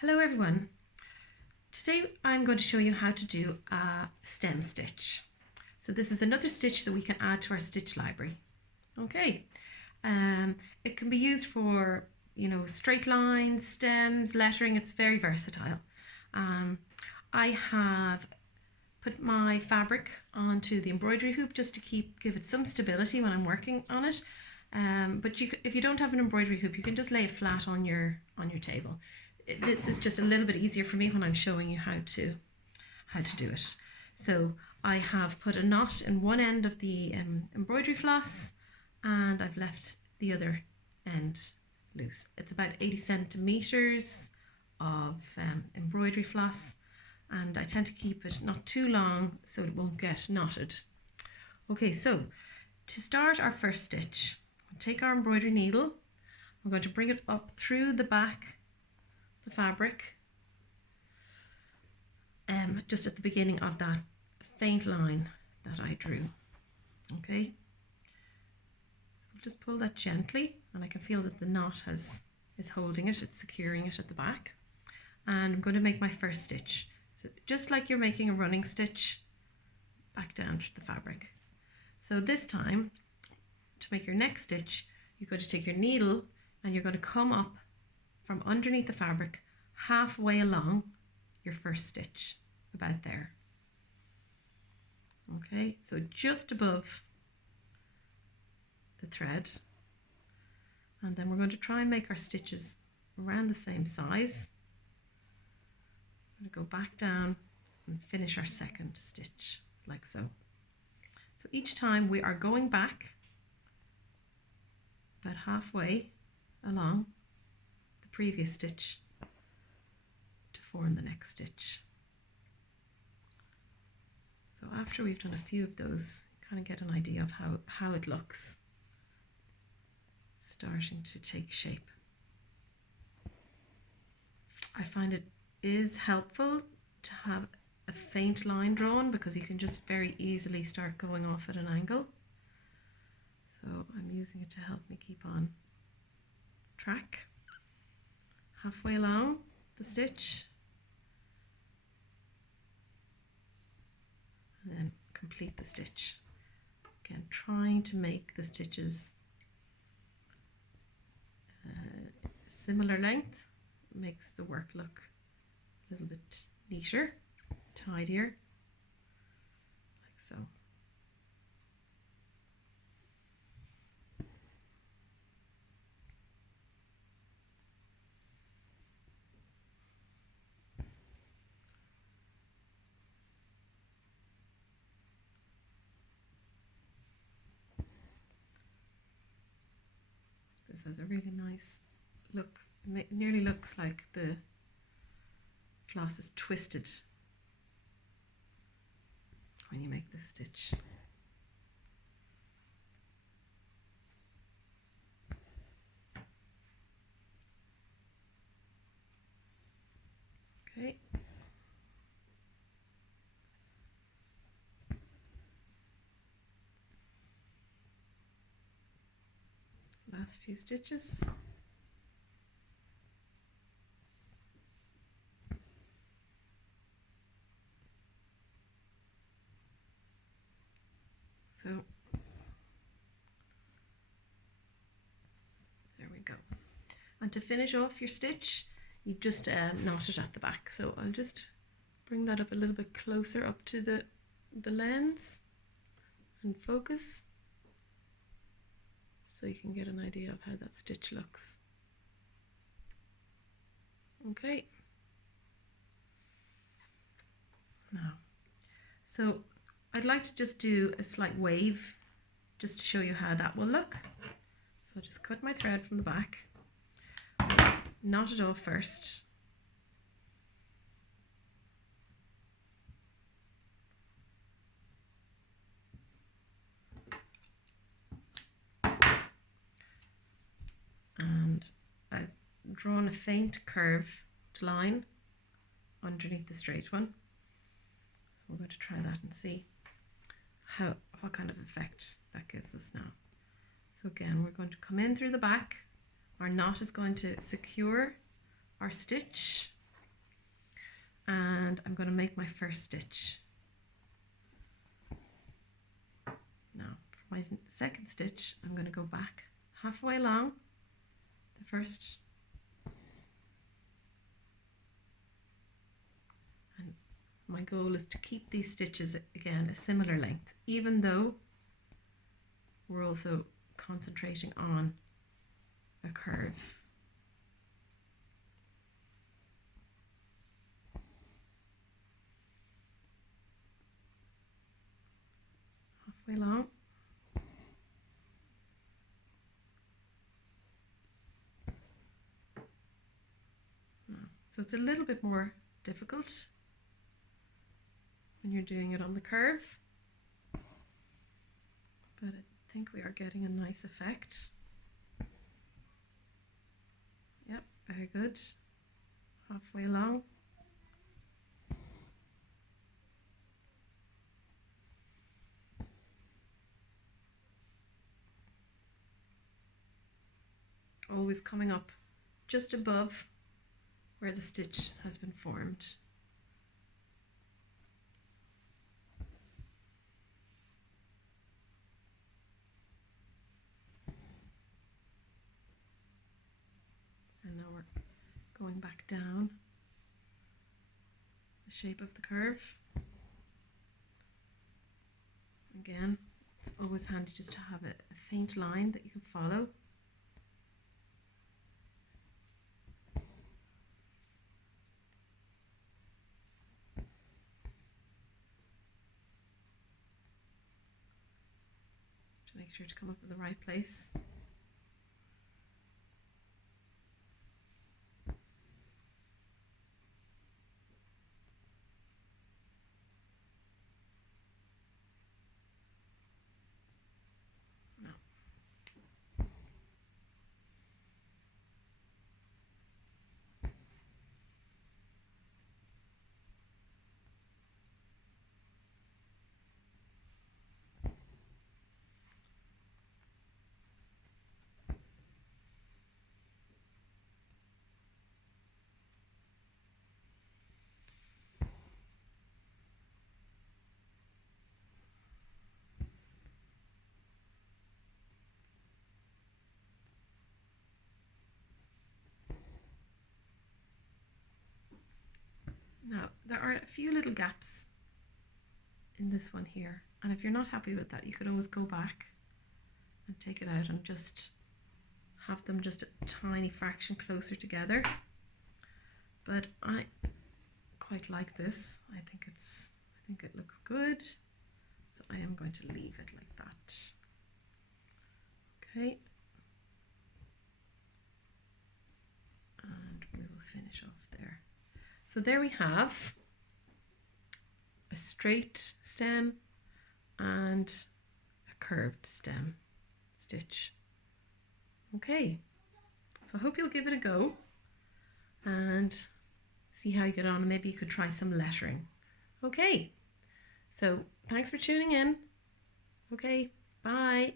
Hello everyone. Today I'm going to show you how to do a stem stitch. So this is another stitch that we can add to our stitch library. Okay, it can be used for straight lines, stems, lettering. It's very versatile. I have put my fabric onto the embroidery hoop just to give it some stability when I'm working on it. But if you don't have an embroidery hoop, you can just lay it flat on your table. This is just a little bit easier for me when I'm showing you how to do it. So I have put a knot in one end of the embroidery floss, and I've left the other end loose. It's about 80 centimeters of embroidery floss, and I tend to keep it not too long so it won't get knotted. Okay, so to start our first stitch, we'll take our embroidery needle. We're going to bring it up through the back, the fabric, just at the beginning of that faint line that I drew. Okay, so we'll just pull that gently, and I can feel that the knot is holding it, it's securing it at the back. And I'm going to make my first stitch. So just like you're making a running stitch, back down to the fabric. So this time, to make your next stitch, you're going to take your needle and you're going to come up from underneath the fabric halfway along your first stitch, about there. Okay, so just above the thread, and then we're going to try and make our stitches around the same size. I'm going to go back down and finish our second stitch like so. So each time we are going back about halfway along the previous stitch to form the next stitch. So after we've done a few of those, you kind of get an idea of how it looks. It's starting to take shape. I find it is helpful to have a faint line drawn because you can just very easily start going off at an angle. So I'm using it to help me keep on track. Halfway along the stitch, and then complete the stitch. Again, trying to make the stitches similar length makes the work look a little bit neater, tidier, like so. This has a really nice look. It nearly looks like the floss is twisted when you make this stitch. Okay. Last few stitches. So there we go. And to finish off your stitch, you just knot it at the back. So I'll just bring that up a little bit closer up to the lens and focus, so you can get an idea of how that stitch looks. Okay. Now, so I'd like to just do a slight wave just to show you how that will look. So I'll just cut my thread from the back, knot it off first. And I've drawn a faint curved line underneath the straight one. So we're going to try that and see what kind of effect that gives us now. So again, we're going to come in through the back. Our knot is going to secure our stitch and I'm going to make my first stitch. Now for my second stitch, I'm going to go back halfway along the first, and my goal is to keep these stitches again a similar length, even though we're also concentrating on a curve. Halfway along. So it's a little bit more difficult when you're doing it on the curve, but I think we are getting a nice effect. Yep, very good. Halfway along. Always coming up just above where the stitch has been formed. And now we're going back down the shape of the curve. Again, it's always handy just to have a faint line that you can follow. To make sure to come up in the right place. Now, there are a few little gaps in this one here, and if you're not happy with that, you could always go back and take it out and just have them just a tiny fraction closer together. But I quite like this. I think it looks good, so I am going to leave it like that. Okay, and we will finish off there. So there we have a straight stem and a curved stem stitch. Okay, so I hope you'll give it a go and see how you get on. Maybe you could try some lettering. Okay, so thanks for tuning in. Okay, bye.